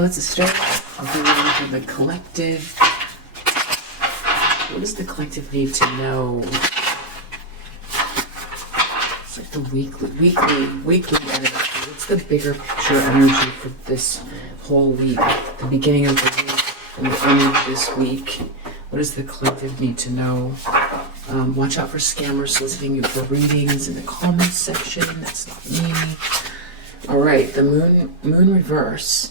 let's start. I'll do one for the collective. What does the collective need to know? It's like the weekly energy. What's the bigger picture energy for this whole week? The beginning of the week and the end of this week. What does the collective need to know? Watch out for scammers soliciting you for readings in the comments section. That's not me. All right, the moon reverse.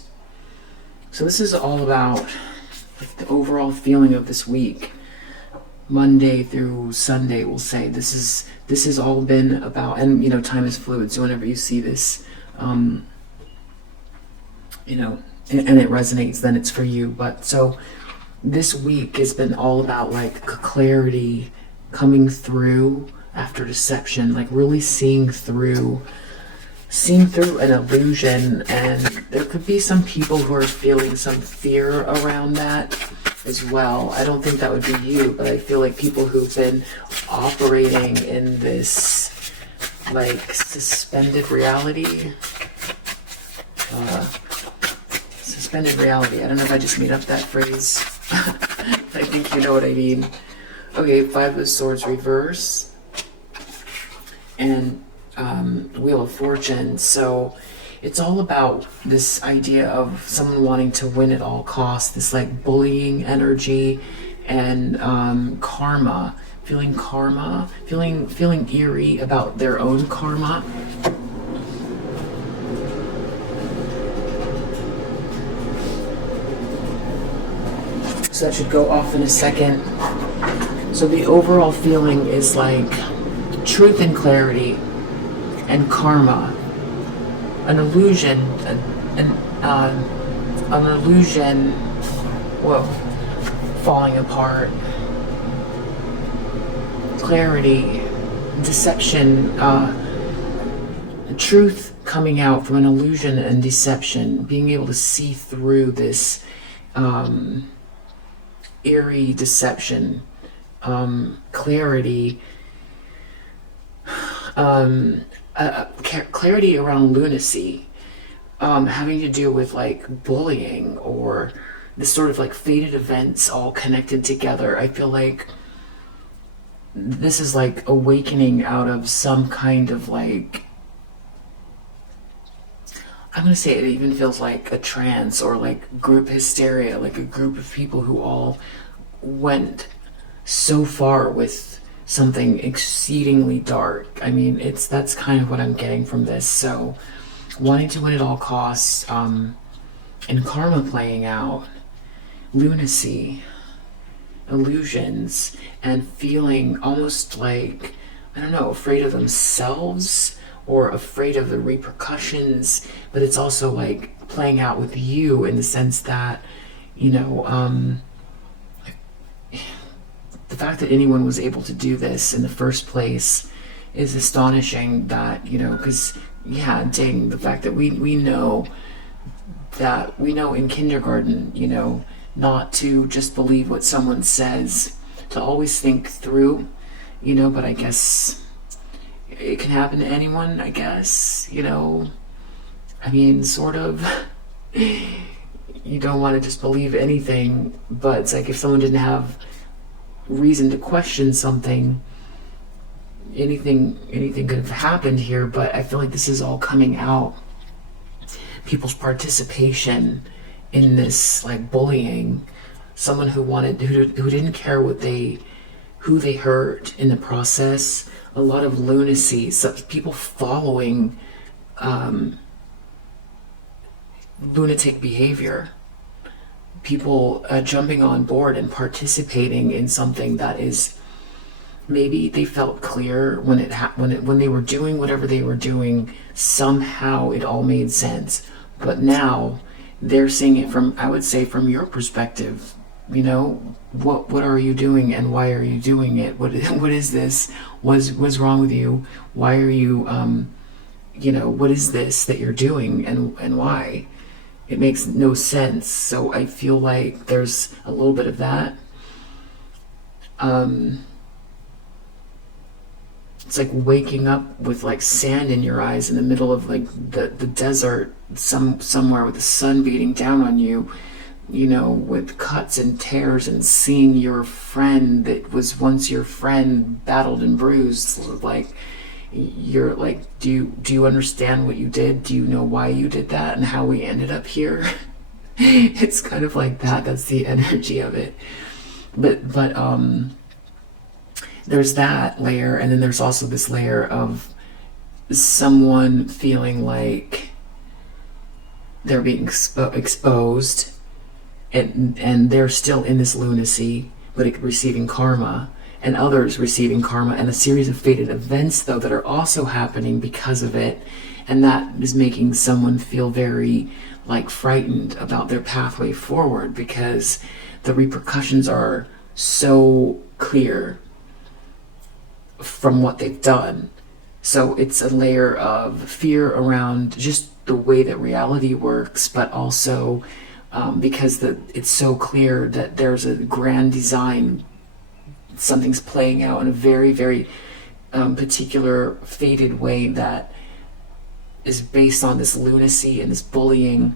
So this is all about the overall feeling of this week. Monday through Sunday, we'll say this has all been about, and time is fluid. So whenever you see this, and it resonates, then it's for you. But so this week has been all about like clarity coming through after deception, like really seeing through an illusion. And there could be some people who are feeling some fear around that as well. I don't think that would be you, but I feel like people who've been operating in this like suspended reality. Suspended reality. I don't know if I just made up that phrase. I think you know what I mean. Okay, 5 of Swords reverse. And Wheel of Fortune. So it's all about this idea of someone wanting to win at all costs, this like bullying energy, and karma, feeling eerie about their own karma. So that should go off in a second. So the overall feeling is like truth and clarity and karma, an illusion, an illusion, falling apart, clarity, deception, truth coming out from an illusion and deception, being able to see through this eerie deception, clarity, clarity around lunacy, having to do with like bullying or this sort of like fated events all connected together. I feel like this is like awakening out of some kind of like, I'm going to say it even feels like a trance or like group hysteria, like a group of people who all went so far with something exceedingly dark. I mean, that's kind of what I'm getting from this. So wanting to win at all costs, and karma playing out, lunacy, illusions, and feeling almost like, I don't know, afraid of themselves or afraid of the repercussions. But it's also like playing out with you in the sense that, the fact that anyone was able to do this in the first place is astonishing. That, because, dang, the fact that we know in kindergarten, not to just believe what someone says, to always think through, but I guess it can happen to anyone, I guess, I mean, sort of. You don't want to just believe anything, but it's like if someone didn't have reason to question something, anything could have happened here. But I feel like this is all coming out, people's participation in this like bullying, someone who didn't care who they hurt in the process, a lot of lunacy, people following lunatic behavior, people jumping on board and participating in something that is, maybe they felt clear when they were doing whatever they were doing, somehow it all made sense. But now they're seeing it from, I would say, from your perspective. What are you doing and why are you doing it? What is this? What's wrong with you? Why are you what is this that you're doing and why? It makes no sense. So I feel like there's a little bit of that. it's like waking up with like sand in your eyes in the middle of like the desert, somewhere with the sun beating down on you, you know, with cuts and tears, and seeing your friend that was once your friend battled and bruised. Like, you're like, do you understand what you did? Do you know why you did that and how we ended up here? It's kind of like that. That's the energy of it. But there's that layer, and then there's also this layer of someone feeling like they're being exposed, and they're still in this lunacy, but receiving karma, and others receiving karma, and a series of fated events, though, that are also happening because of it, and that is making someone feel very like frightened about their pathway forward, because the repercussions are so clear from what they've done. So it's a layer of fear around just the way that reality works, but also because it's so clear that there's a grand design, something's playing out in a very, very particular fated way that is based on this lunacy and this bullying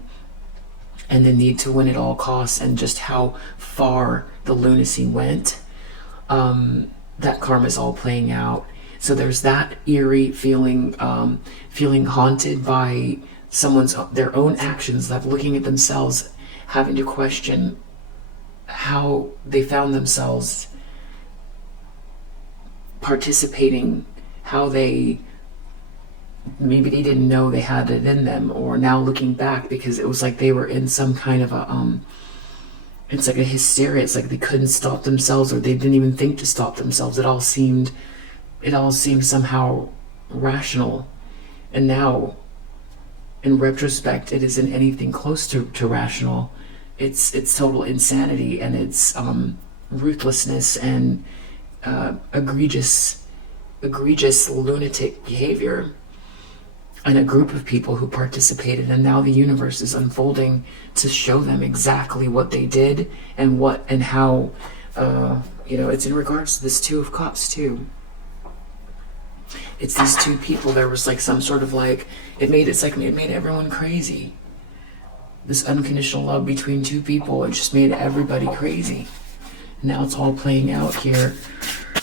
and the need to win at all costs, and just how far the lunacy went. That karma is all playing out. So there's that eerie feeling, feeling haunted by their own actions, like looking at themselves, having to question how they found themselves participating, how maybe they didn't know they had it in them, or now looking back, because it was like they were in some kind of a it's like a hysteria. It's like they couldn't stop themselves, or they didn't even think to stop themselves. It all seemed somehow rational, and now in retrospect it isn't anything close to rational. It's total insanity, and it's ruthlessness and egregious lunatic behavior, and a group of people who participated, and now the universe is unfolding to show them exactly what they did and how it's in regards to this Two of Cups too. It's these two people. There was like some sort of like it made everyone crazy. This unconditional love between two people, it just made everybody crazy. Now it's all playing out here.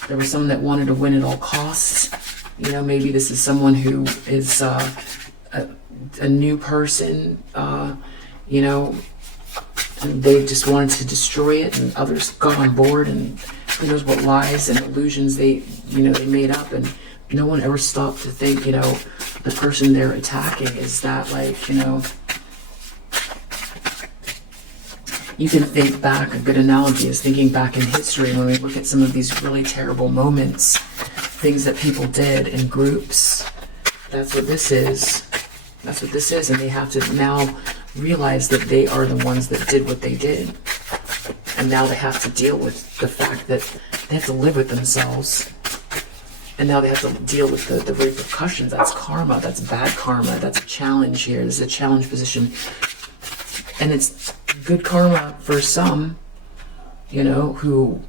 There was someone that wanted to win at all costs. You know, maybe this is someone who is a new person, you know, and they just wanted to destroy it, and others got on board, and who knows what lies and illusions they made up, and no one ever stopped to think, the person they're attacking is that, like, you can think back. A good analogy is thinking back in history when we look at some of these really terrible moments, things that people did in groups. That's what this is. And they have to now realize that they are the ones that did what they did. And now they have to deal with the fact that they have to live with themselves. And now they have to deal with the repercussions. That's karma. That's bad karma. That's a challenge here. This is a challenge position. And it's good karma for some, who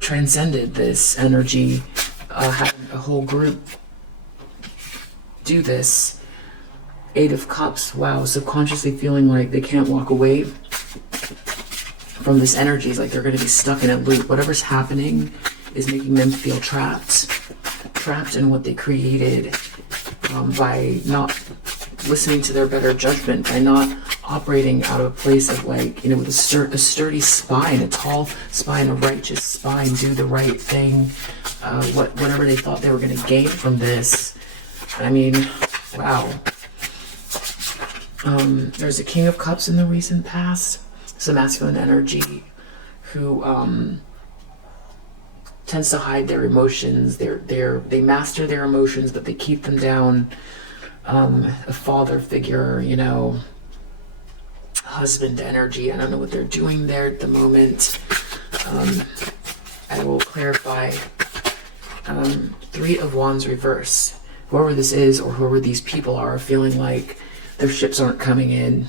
transcended this energy, having a whole group do this. 8 of Cups, wow, subconsciously feeling like they can't walk away from this energy. It's like they're going to be stuck in a loop. Whatever's happening is making them feel trapped in what they created, by not listening to their better judgment, by not operating out of a place of with a sturdy spine, a tall spine, a righteous spine, do the right thing, whatever they thought they were going to gain from this. I mean, wow. There's a King of Cups in the recent past. It's a masculine energy who tends to hide their emotions. They master their emotions, but they keep them down. A father figure, husband energy. I don't know what they're doing there at the moment. I will clarify. 3 of Wands reverse. Whoever this is, or whoever these people are, feeling like their ships aren't coming in.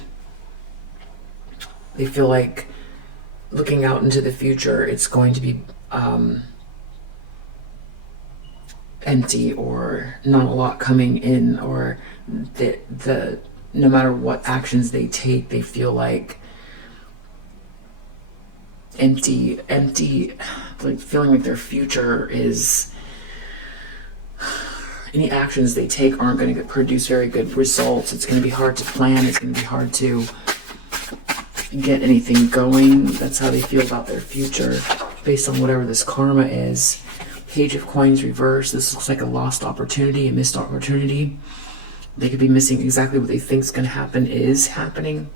They feel like looking out into the future, it's going to be empty, or not a lot coming in, or the no matter what actions they take, they feel like empty, like feeling like their future is, any actions they take aren't going to produce very good results. It's going to be hard to plan. It's going to be hard to get anything going. That's how they feel about their future based on whatever this karma is. Page of Coins reversed. This looks like a lost opportunity, a missed opportunity. They could be missing exactly what they think is going to happen is happening.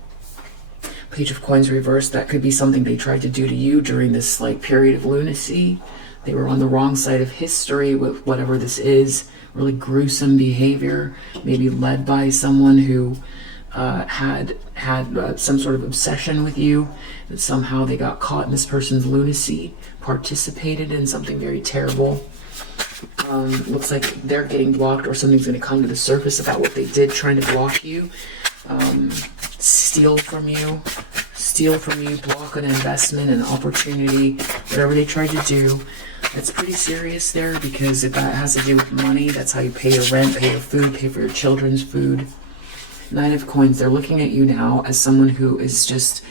Page of Coins reversed. That could be something they tried to do to you during this like period of lunacy. They were on the wrong side of history with whatever this is. Really gruesome behavior, maybe led by someone who had some sort of obsession with you, that somehow they got caught in this person's lunacy, participated in something very terrible. Looks like they're getting blocked, or something's going to come to the surface about what they did trying to block you, steal from you, block an investment, an opportunity, whatever they tried to do. It's pretty serious there, because if that has to do with money, that's how you pay your rent, pay your food, pay for your children's food. 9 of Coins, they're looking at you now as someone who is just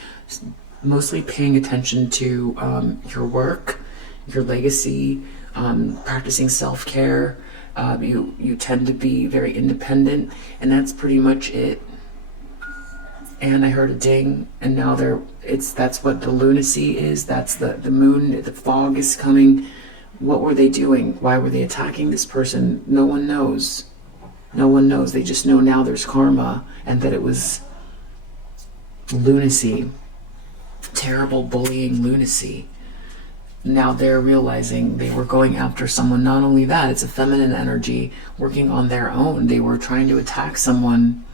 mostly paying attention to your work, your legacy, practicing self-care. You tend to be very independent, and that's pretty much it. And I heard a ding, and now that's what the lunacy is. That's the moon, the fog is coming. What were they doing? Why were they attacking this person? No one knows. No one knows. They just know now there's karma, and that it was lunacy. Terrible bullying lunacy. Now they're realizing they were going after someone. Not only that, it's a feminine energy working on their own. They were trying to attack someone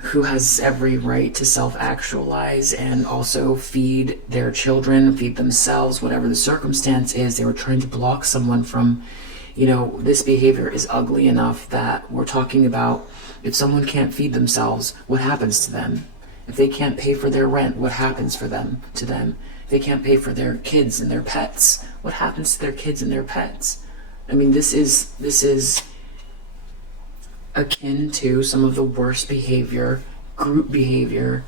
who has every right to self-actualize and also feed their children, feed themselves, whatever the circumstance is. They were trying to block someone from, this behavior is ugly enough that we're talking about, if someone can't feed themselves, what happens to them? If they can't pay for their rent, what happens to them? If they can't pay for their kids and their pets, what happens to their kids and their pets? I mean, this is akin to some of the worst behavior, group behavior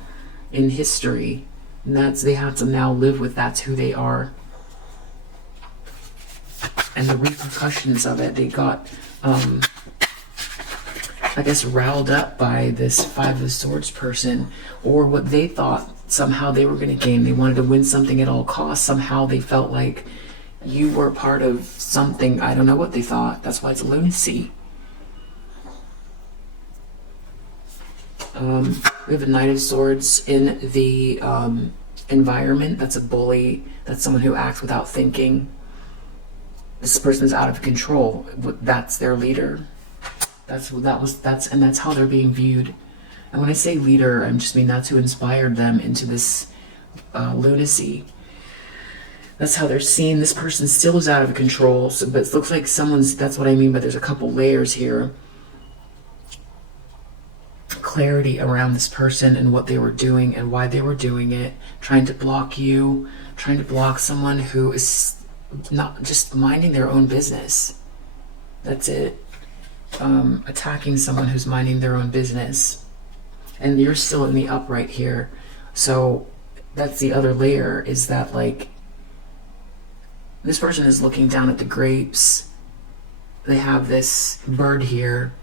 in history. And they have to now live with, that's who they are. And the repercussions of it, they got, riled up by this 5 of Swords person, or what they thought somehow they were going to gain. They wanted to win something at all costs. Somehow they felt like you were part of something. I don't know what they thought. That's why it's lunacy. We have a Knight of Swords in the environment. That's a bully. That's someone who acts without thinking. This person's out of control. That's their leader. That's how they're being viewed. And when I say leader, I just mean that's who inspired them into this lunacy. That's how they're seen. This person still is out of control. But it looks like that's what I mean. But there's a couple layers here. Clarity around this person and what they were doing and why they were doing it. Trying to block you. Trying to block someone who is not just minding their own business. That's it. Attacking someone who's minding their own business. And you're still in the upright here. So that's the other layer, is that like this person is looking down at the grapes. They have this bird here.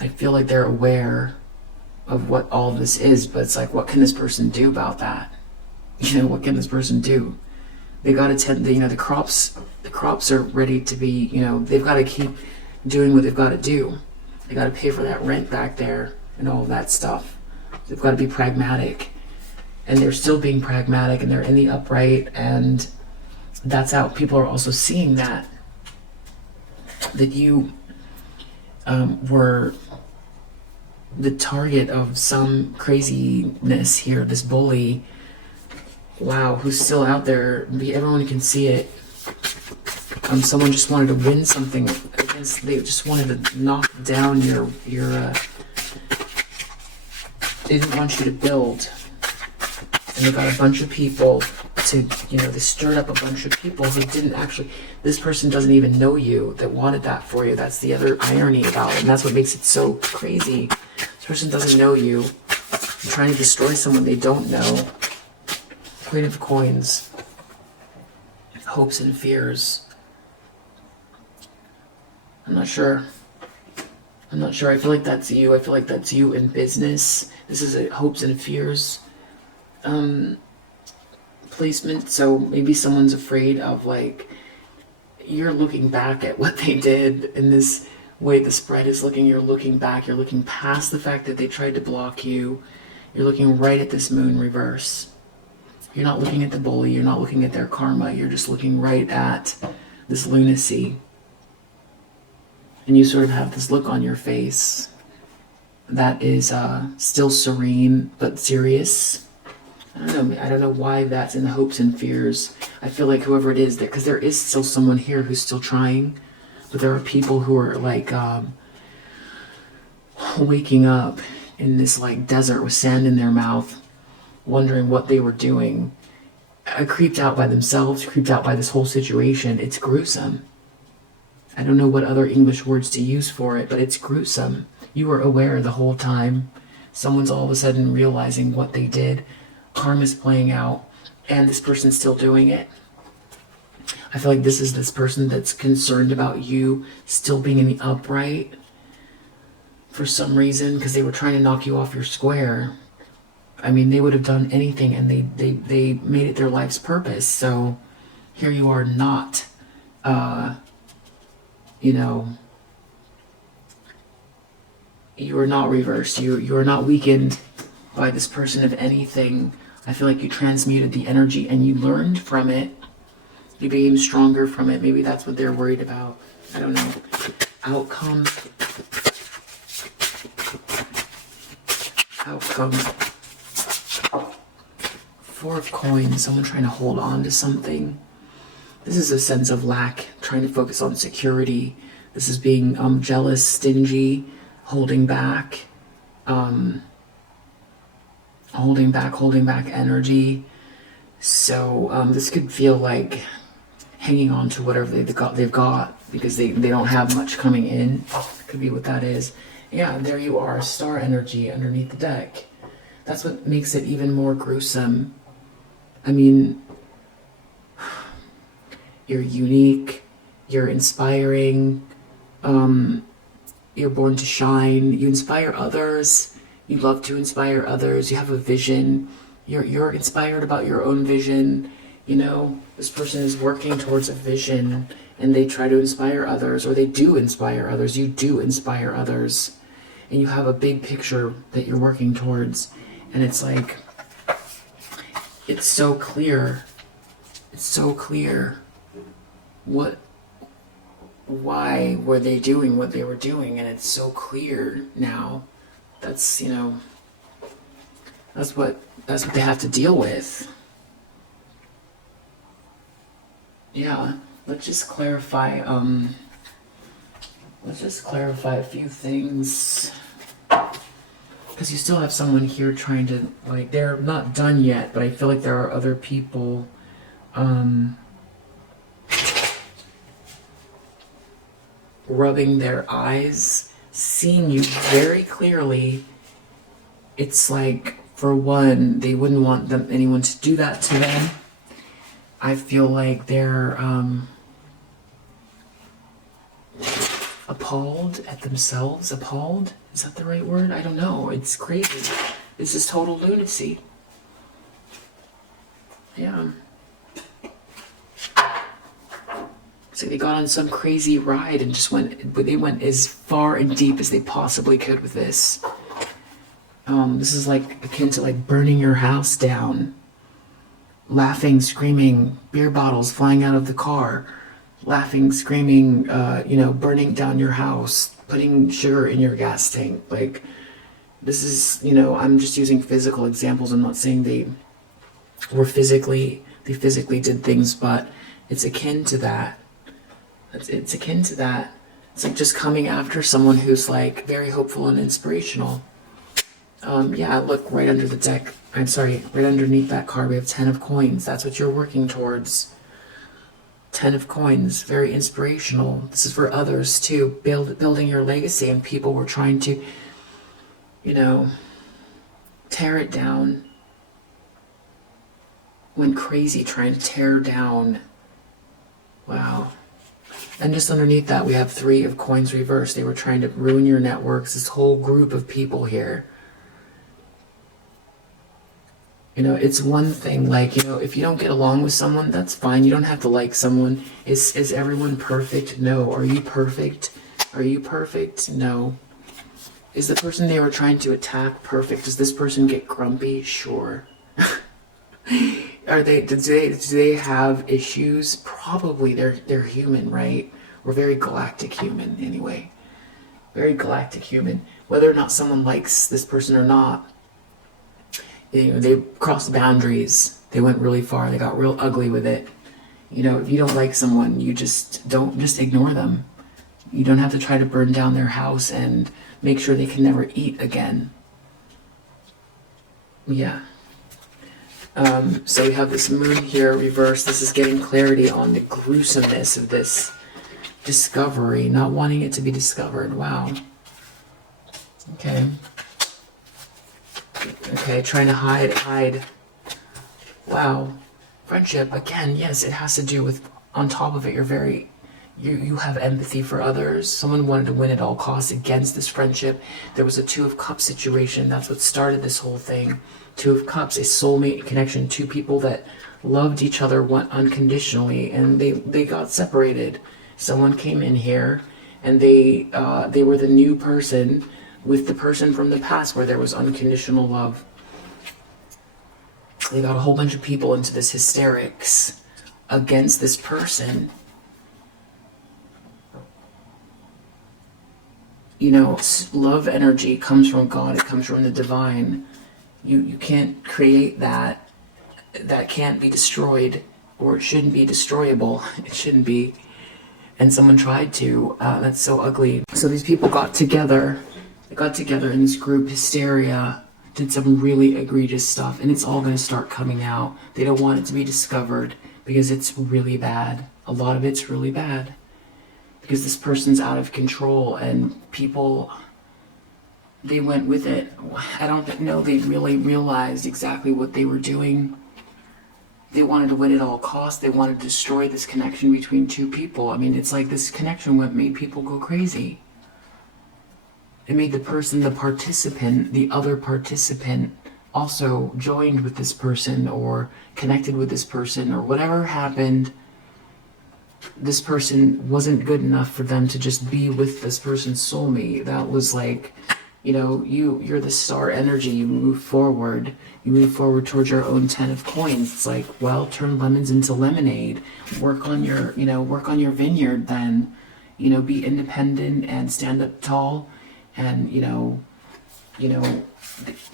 I feel like they're aware of what all of this is, but it's like, what can this person do about that? What can this person do? They got to tend, the crops are ready to be, they've got to keep doing what they've got to do. They got to pay for that rent back there and all that stuff. They've got to be pragmatic, and they're still being pragmatic, and they're in the upright, and that's how people are also seeing that you were the target of some craziness here, this bully. Wow, who's still out there. Everyone can see it. Someone just wanted to win something against, they just wanted to knock down your they didn't want you to build. And they got a bunch of people they stirred up a bunch of people who didn't actually, this person doesn't even know you that wanted that for you. That's the other irony about it, and that's what makes it so crazy. This person doesn't know you. They're trying to destroy someone they don't know. Queen of Coins. Hopes and fears. I'm not sure. I feel like that's you. I feel like that's you in business. This is a hopes and fears placement. So maybe someone's afraid of, like, you're looking back at what they did in this way the spread is looking. You're looking back. You're looking past the fact that they tried to block you. You're looking right at this moon reverse. You're not looking at the bully. You're not looking at their karma. You're just looking right at this lunacy. And you sort of have this look on your face that is still serene but serious. I don't know why that's in the hopes and fears. I feel like whoever it is, because there is still someone here who's still trying, but there are people who are like waking up in this like desert with sand in their mouth, wondering what they were doing, creeped out by themselves, creeped out by this whole situation. It's gruesome. I don't know what other English words to use for it, but it's gruesome. You were aware the whole time. Someone's all of a sudden realizing what they did. Karma's playing out, and this person's still doing it. I feel like this is this person that's concerned about you still being in the upright for some reason, because they were trying to knock you off your square. I mean, they would have done anything, and they made it their life's purpose. So here you are not, you are not reversed. You are not weakened by this person of anything. I feel like you transmuted the energy and you learned from it. You became stronger from it. Maybe that's what they're worried about. I don't know. Outcome. Four of Coins. Someone trying to hold on to something. This is a sense of lack, trying to focus on security. This is being jealous, stingy, holding back energy. So this could feel like hanging on to whatever they've got because they don't have much coming in. Could be what that is. Yeah, there you are, star energy underneath the deck. That's what makes it even more gruesome. I mean, you're unique, you're inspiring, you're born to shine, you inspire others, you love to inspire others, you have a vision, you're inspired about your own vision. You know, this person is working towards a vision and they try to inspire others, or they do inspire others. You do inspire others, and you have a big picture that you're working towards, and it's like, it's so clear. It's so clear. Why were they doing what they were doing? And it's so clear now. That's, that's what they have to deal with. Yeah, let's just clarify a few things. Because you still have someone here trying to, like, they're not done yet, but I feel like there are other people rubbing their eyes, seeing you very clearly. It's like, for one, they wouldn't want anyone to do that to them. I feel like they're appalled at themselves. Appalled? Is that the right word? I don't know. It's crazy. This is total lunacy. Yeah. It's like they got on some crazy ride and just they went as far and deep as they possibly could with this. This is like akin to like burning your house down. Laughing, screaming, beer bottles flying out of the car. Laughing, screaming, burning down your house. Putting sugar in your gas tank. Like, this is, I'm just using physical examples. I'm not saying they physically did things, but it's akin to that. It's akin to that. It's like just coming after someone who's like very hopeful and inspirational. Yeah, look, right under the deck, I'm sorry, right underneath that card, we have 10 of coins. That's what you're working towards. 10 of coins, very inspirational. This is for others too, building your legacy, and people were trying to, you know, tear it down. Went crazy trying to tear down. Wow. And just underneath that, we have 3 of coins reversed. They were trying to ruin your networks, this whole group of people here. You know, it's one thing, like, you know, if you don't get along with someone, that's fine. You don't have to like someone. Is everyone perfect? No. Are you perfect? Are you perfect? No. Is the person they were trying to attack perfect? Does this person get grumpy? Sure. Do they have issues? Probably. They're human, right? We're very galactic human anyway. Very galactic human. Whether or not someone likes this person or not, you know, they crossed boundaries. They went really far. They got real ugly with it. You know, if you don't like someone, you just ignore them. You don't have to try to burn down their house and make sure they can never eat again. Yeah. So we have this moon here reversed. This is getting clarity on the gruesomeness of this discovery, not wanting it to be discovered. Wow. Okay. Okay, trying to hide. Wow. Friendship, again, yes, it has to do with, on top of it, you have empathy for others. Someone wanted to win at all costs against this friendship. There was a 2 of Cups situation. That's what started this whole thing. 2 of Cups, a soulmate connection. 2 people that loved each other unconditionally, and they got separated. Someone came in here, and they were the new person with the person from the past where there was unconditional love. They got a whole bunch of people into this hysterics against this person. You know, love energy comes from God. It comes from the divine. You can't create that. That can't be destroyed, or it shouldn't be destroyable. It shouldn't be. And someone tried to. That's so ugly. So these people got together. They got together in this group, hysteria, did some really egregious stuff, and it's all going to start coming out. They don't want it to be discovered because it's really bad. A lot of it's really bad because this person's out of control, and people, they went with it. I don't know they really realized exactly what they were doing. They wanted to win at all costs. They wanted to destroy this connection between 2 people. I mean, it's like this connection made people go crazy. It made the person, the participant, the other participant, also joined with this person or connected with this person, or whatever happened. This person wasn't good enough for them to just be with this person's soulmate. That was like, you know, you're the star energy. You move forward. You move forward towards your own 10 of coins. It's like, well, turn lemons into lemonade. Work on your vineyard then. You know, be independent and stand up tall. And, you know,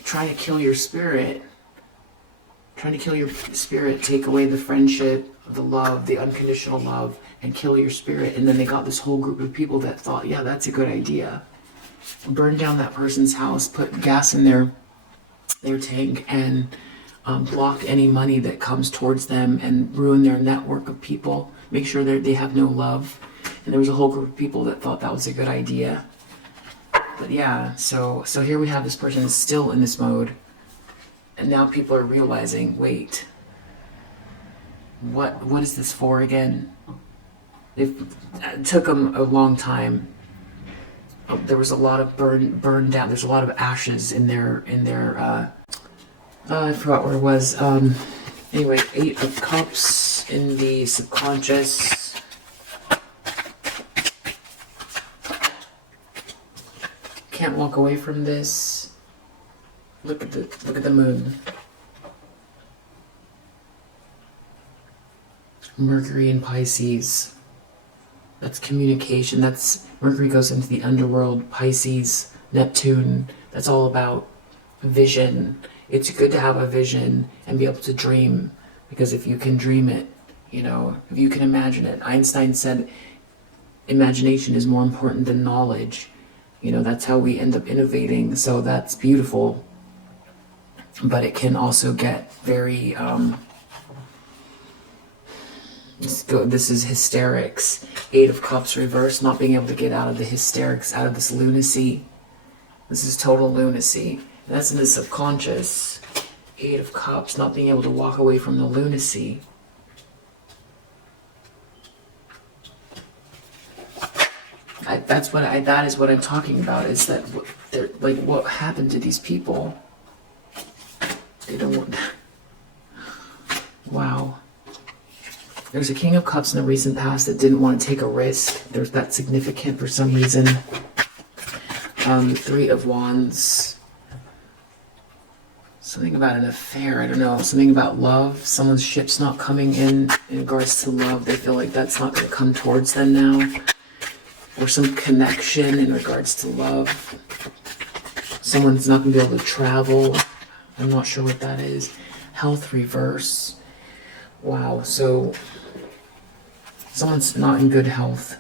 trying to kill your spirit. Trying to kill your spirit, take away the friendship, the love, the unconditional love, and kill your spirit. And then they got this whole group of people that thought, yeah, that's a good idea. Burn down that person's house, put gas in their tank, and block any money that comes towards them, and ruin their network of people. Make sure they have no love. And there was a whole group of people that thought that was a good idea. But yeah, so here we have this person still in this mode, and now people are realizing, wait, what is this for again? It took them a long time. There was a lot of burned down. There's a lot of ashes in their I forgot where it was. Anyway, 8 of Cups in the subconscious. Can't walk away from this. Look at the moon. Mercury in Pisces. That's communication. That's Mercury goes into the underworld. Pisces, Neptune. That's all about vision. It's good to have a vision and be able to dream, because if you can dream it, you know, if you can imagine it. Einstein said imagination is more important than knowledge. You know, that's how we end up innovating. So that's beautiful. but it can also get very, this is hysterics. 8 of Cups reversed, not being able to get out of the hysterics, out of this lunacy. This is total lunacy. And that's in the subconscious. 8 of Cups, not being able to walk away from the lunacy. That is what I'm talking about, is that like what happened to these people. They don't want. Wow. There's a King of Cups in the recent past that didn't want to take a risk. There's that significant for some reason. 3 of Wands. Something about an affair, I don't know. Something about love. Someone's ship's not coming in regards to love. They feel like that's not going to come towards them now. Or some connection in regards to love. Someone's not going to be able to travel. I'm not sure what that is. Health reverse. Wow, so someone's not in good health.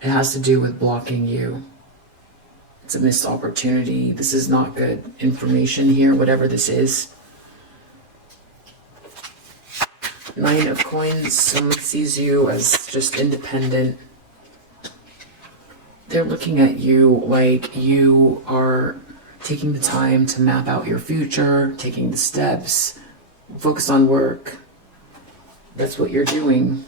It has to do with blocking you. It's a missed opportunity. This is not good information here, whatever this is. 9 of Coins. Someone sees you as just independent. They're looking at you like you are taking the time to map out your future, taking the steps, focus on work. That's what you're doing.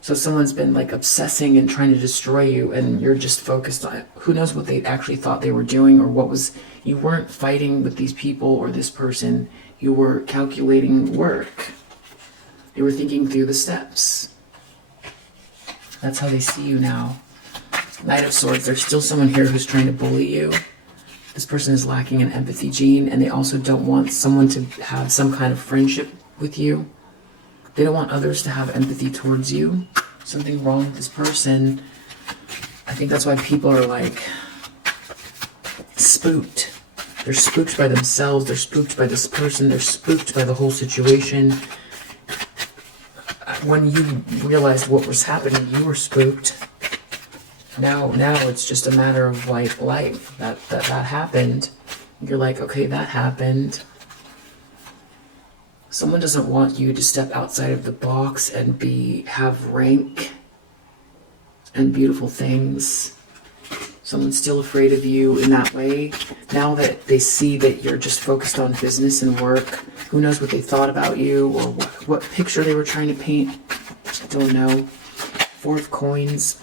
So someone's been like obsessing and trying to destroy you, and you're just focused on it. Who knows what they actually thought they were doing, or what was, you weren't fighting with these people or this person. You were calculating work. You were thinking through the steps. That's how they see you now. Knight of Swords. There's still someone here who's trying to bully you. This person is lacking an empathy gene, and they also don't want someone to have some kind of friendship with you. They don't want others to have empathy towards you. Something wrong with this person. I think that's why people are like spooked. They're spooked by themselves. They're spooked by this person. They're spooked by the whole situation. When you realized what was happening, you were spooked. Now it's just a matter of like life. That happened. You're like, okay, that happened. Someone doesn't want you to step outside of the box and have rank and beautiful things. Someone's still afraid of you in that way. Now that they see that you're just focused on business and work, who knows what they thought about you, or what picture they were trying to paint. I don't know. 4 of Coins.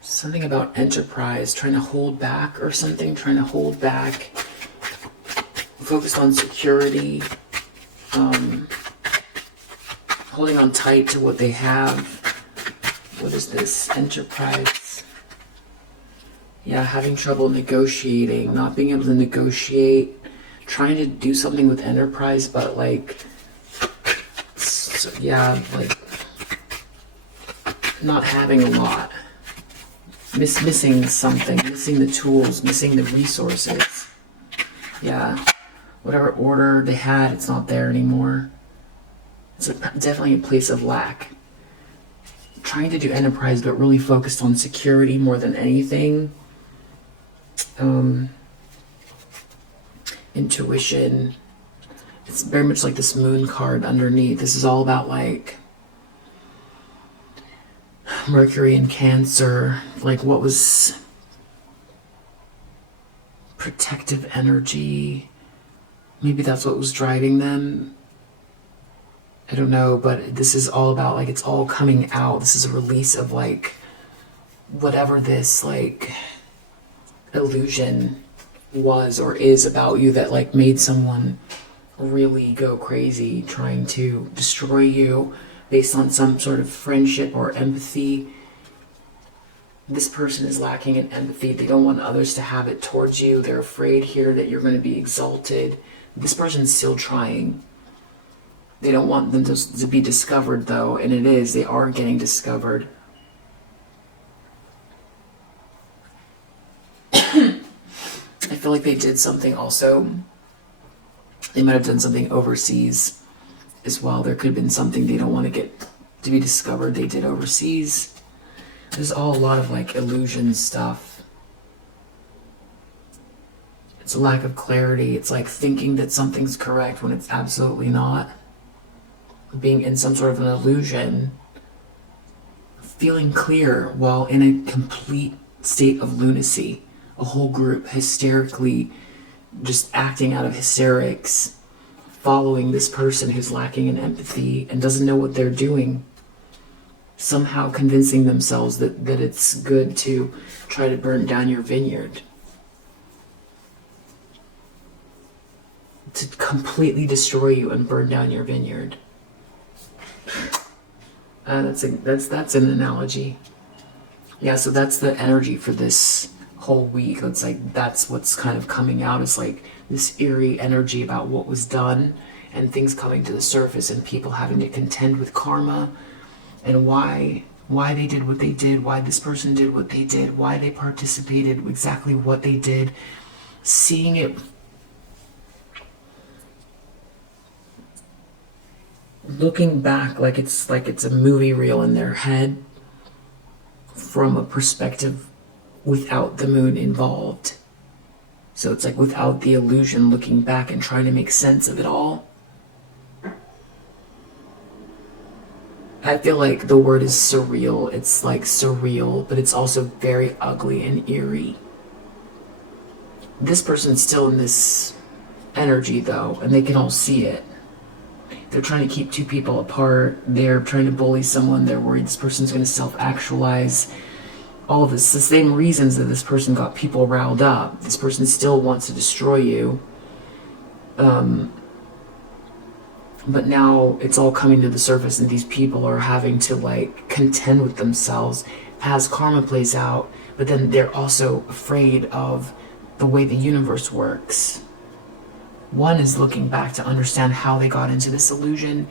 Something about enterprise, trying to hold back or something, trying to hold back. Focused on security. Holding on tight to what they have. What is this? Enterprise. Yeah, having trouble negotiating, not being able to negotiate, trying to do something with enterprise, but like, so, yeah, like not having a lot. Missing something, missing the tools, missing the resources. Yeah, whatever order they had, it's not there anymore. It's definitely a place of lack. Trying to do enterprise, but really focused on security more than anything. Intuition. It's very much like this moon card underneath. This is all about like Mercury and Cancer. Like what was protective energy. Maybe that's what was driving them. I don't know, but this is all about like it's all coming out. This is a release of like whatever this like illusion was or is about you that like made someone really go crazy trying to destroy you based on some sort of friendship or empathy. This person is lacking in empathy. They don't want others to have it towards you. They're afraid here that you're going to be exalted. This person's still trying. They don't want them to be discovered though, and it is. They are getting discovered. I feel like they did something also. They might have done something overseas as well. There could have been something they don't want to get to be discovered they did overseas. There's all a lot of like illusion stuff. It's a lack of clarity. It's like thinking that something's correct when it's absolutely not. Being in some sort of an illusion. Feeling clear while in a complete state of lunacy. A whole group hysterically just acting out of hysterics, following this person who's lacking in empathy and doesn't know what they're doing. Somehow convincing themselves that it's good to try to burn down your vineyard. To completely destroy you and burn down your vineyard. That's an analogy. Yeah, so that's the energy for this whole week. It's like that's what's kind of coming out, is like this eerie energy about what was done and things coming to the surface and people having to contend with karma and why they did what they did, why this person did what they did, why they participated, exactly what they did. Seeing it, looking back like it's a movie reel in their head from a perspective without the moon involved. So it's like without the illusion, looking back and trying to make sense of it all. I feel like the word is surreal. It's like surreal, but it's also very ugly and eerie. This person's still in this energy though, and they can all see it. They're trying to keep two people apart. They're trying to bully someone. They're worried this person's going to self-actualize. All of this, the same reasons that this person got people riled up. This person still wants to destroy you. But now it's all coming to the surface and these people are having to like contend with themselves as karma plays out. But then they're also afraid of the way the universe works. One is looking back to understand how they got into this illusion,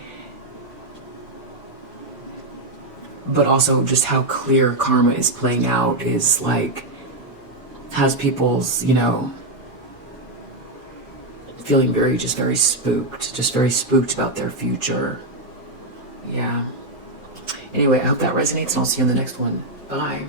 but also just how clear karma is playing out is like, has people's, feeling very spooked about their future. Yeah. Anyway, I hope that resonates and I'll see you on the next one. Bye.